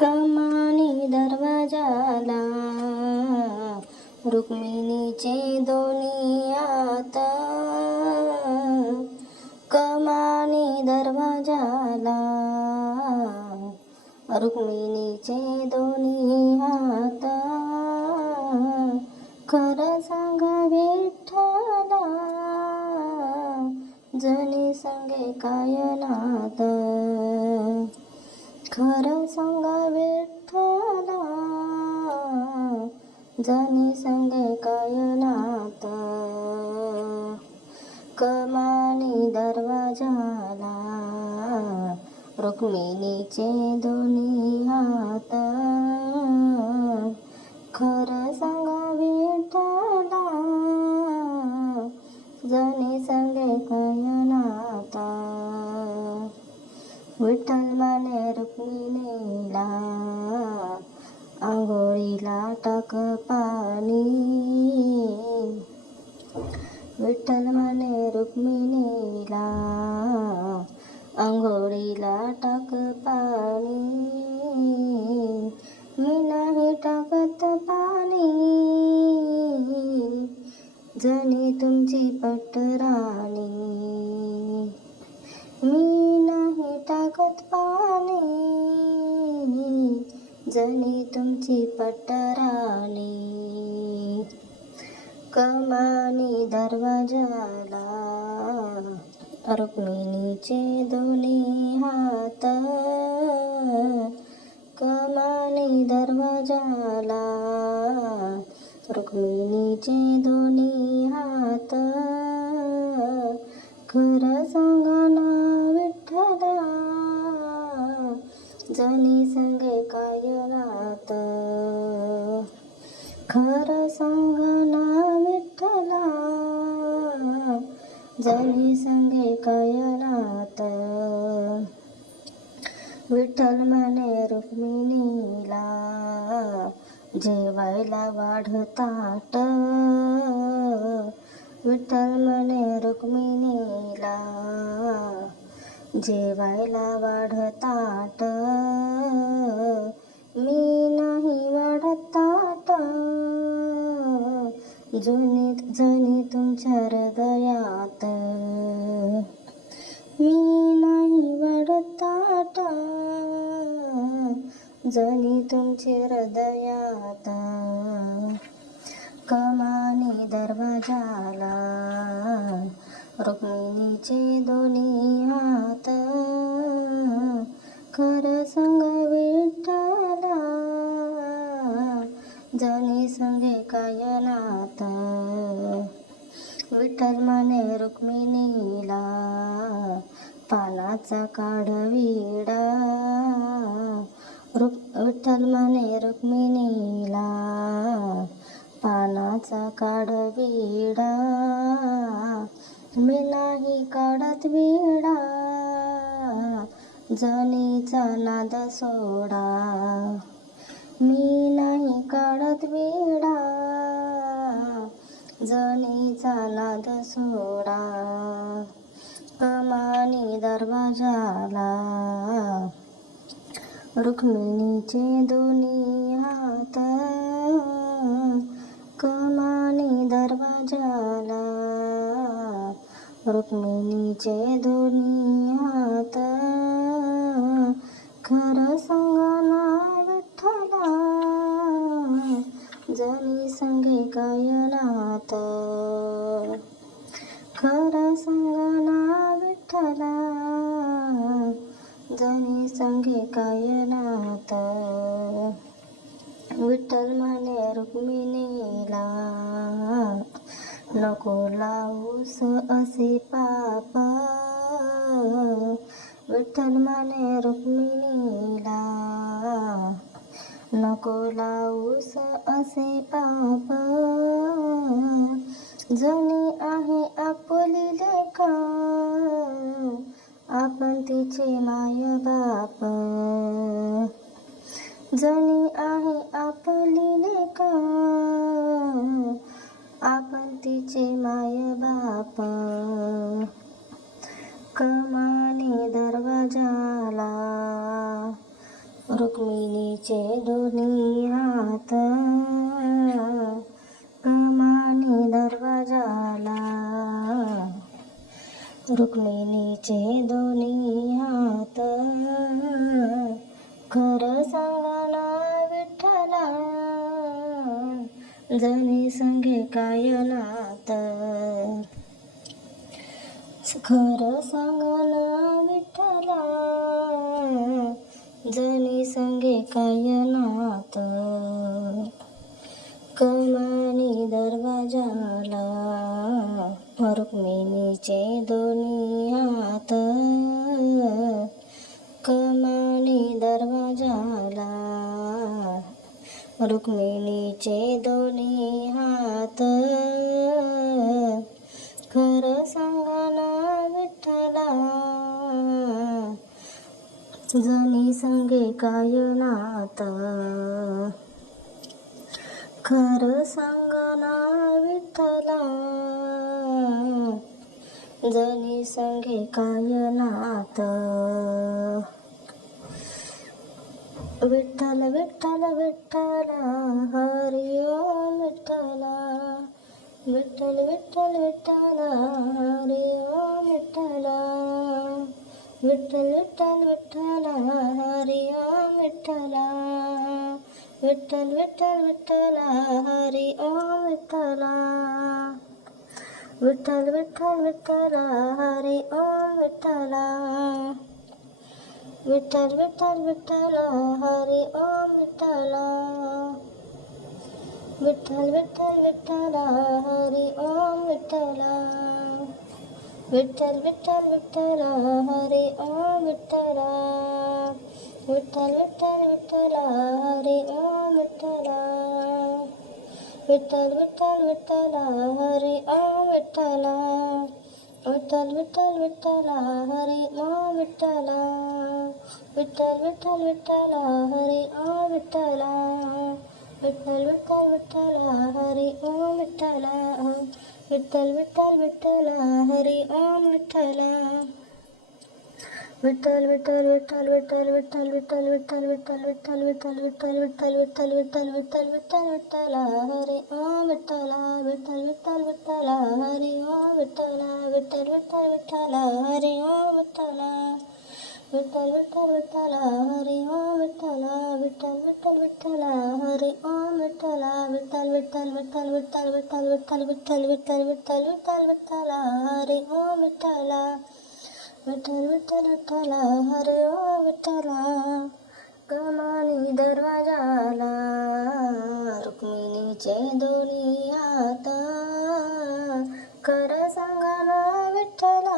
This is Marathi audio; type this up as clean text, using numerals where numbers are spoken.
कमानी दरवाजाला रुक्मिणीचे दोन्ही हात. कमानी दरवाजाला रुक्मिणीचे दोन्ही हात. खरं सांगा विठ्ठला जणी संगे काय नात. खरं सांगा विठ्ठला जणी संगे काय नात. कमानी दरवाजाला रुक्मिणीचे दोन्ही हात. खरं सांगा विठ्ठला जणी संगे काय नाता. विठ्ठल माने रुक्मिणीला आंघोळीला टाक पाणी. विठ्ठल माने रुक्मिणीला आंघोळीला टाक पाणी. मी नाही टाकत पाणी जणी तुमची पटराणी. मी नाही टाकत पाणी जणी तुमची पटराणी. कमानी दरवाजाला रुक्मिणीचे दोन्ही हात. कमानी दरवाजाला रुक्मिणीचे दोन्ही हात. खरं सांगा ना विठ्ठला जणी संगे काय नात. खरं सांगा ना विठ्ठला जणी संगे काय नात. विठ्ठल माने रुक्मिणीला जेवायला वाढ ताट. विठ्ठल माने रुक्मिणीला जेवायला वाढ ताट. मी नाही वाढत ताट जणी तुमच्या हृदयात. मी नाही वाढत ताट जणी तुमच्या हृदयात. कमानी दरवाजाला रुक्मिणीचे दोन्ही हात. खरं सांगा विठ्ठला जणी संगे काय नात. विठ्ठल माने रुक्मिणीला पानाचा काढ विडा. विठ्ठल माने रुक्मिणीला पानाचा काढ विडा. मी नाही काढत विडा जणीचा नाद सोडा. मी नाही काढत विडा जणीचा नाद सोडा. कमानी दरवाजाला रुक्मिणीचे दोन्ही हात. कमानी दरवाजाला रुक्मिणीचे दोन्ही हात. खरं सांगा ना विठ्ठला जणी संगे काय नात. खरं सांगा ना विठ्ठला जणी संगे काय नात. विठ्ठल माने रुक्मिणीला नको लावूस असे पाप. विठ्ठल माने रुक्मिणीला नको लावूस असे पाप. जणी आहे आपली लेका आपण तिचे माय बाप. जणी आहे आपली लेका आपण तिचे माय बाप. कमानी दरवाजाला रुक्मिणीचे दोन्ही हात कमानी दरवाजाला. रुक्मिणीचे दोन्ही हात खरं सांगाना विठ्ठला, जणी संगे काय नात. खरं सांगाना विठ्ठला, जणी संगे काय नात. कमानी दरवाजाला रुक्मिणीचे दोन्ही हात कमानी दरवाजाला. रुक्मिणीचे दोन्ही हात खरं सांगाना विठ्ठला, जणी संगे काय नात. खरं सांगाना विठ्ठला, जणी संगे काय नात. विठ्ठल विठ्ठल विठ्ठल हरी ओम विठ्ठला. विठ्ठल विठ्ठल विठ्ठल हरी ओम विठ्ठला. विठ्ठल विठ्ठल विठ्ठल हरी ओम विठ्ठला. विठ्ठल विठ्ठल विठ्ठल हरी ओम विठ्ठला. विठ्ठल विठ्ठल विठ्ठल हरी ओम विठ्ठला. विठ्ठल विठ्ठल विठ्ठल हरी ओम विठ्ठला. विठ्ठल विठ्ठल विठ्ठल हरी ओम विठ्ठला. विठ्ठल विठ्ठल विठ्ठल हरी ओम विठ्ठला. विठ्ठल विठ्ठल विठ्ठल हरी ओम विठ्ठला. विठ्ठल विठ्ठल विठ्ठल हरी ओम विठ्ठला. विठ्ठल विठ्ठल विठ्ठल हरी ओम विठ्ठला. विठ्ठल विठ्ठल विठ्ठल हरी ओम विठ्ठला. विठ्ठल विठ्ठल विठ्ठल हरी ओम विठ्ठला. विठ्ठल विठ्ठल विठ्ठल हरी ओम विठ्ठला. विठ्ठल विठ्ठल विठ्ठल विठ्ठल विठ्ठल विठ्ठल विठ्ठल विठ्ठल विठ्ठल विठ्ठल विठ्ठल विठ्ठल विठ्ठल विठ्ठल विठ्ठल विठ्ठल हरी ओम विठ्ठला. विठ्ठल विठ्ठल विठ्ठल हरी ओम विठ्ठला. विठ्ठल विठ्ठल विठ्ठल हरी ओम विठ्ठला. विठ्ठल विठ्ठल विठ्ठल हरी ओम विठ्ठला. विठ्ठल विठ्ठल विठ्ठल हरी ओम विठ्ठला. विठ्ठल विठ्ठल विठ्ठल विठ्ठल विठ्ठल विठ्ठल विठ्ठल विठ्ठल विठ्ठल विठ्ठल विठ्ठल हरी ओम विठ्ठला. विठ्ठल विठ्ठल विठ्ठल हरी ओम विठ्ठला. कमानी दरवाजाला रुक्मिणीचे दोन्ही हात खरं सांगाना विठ्ठला,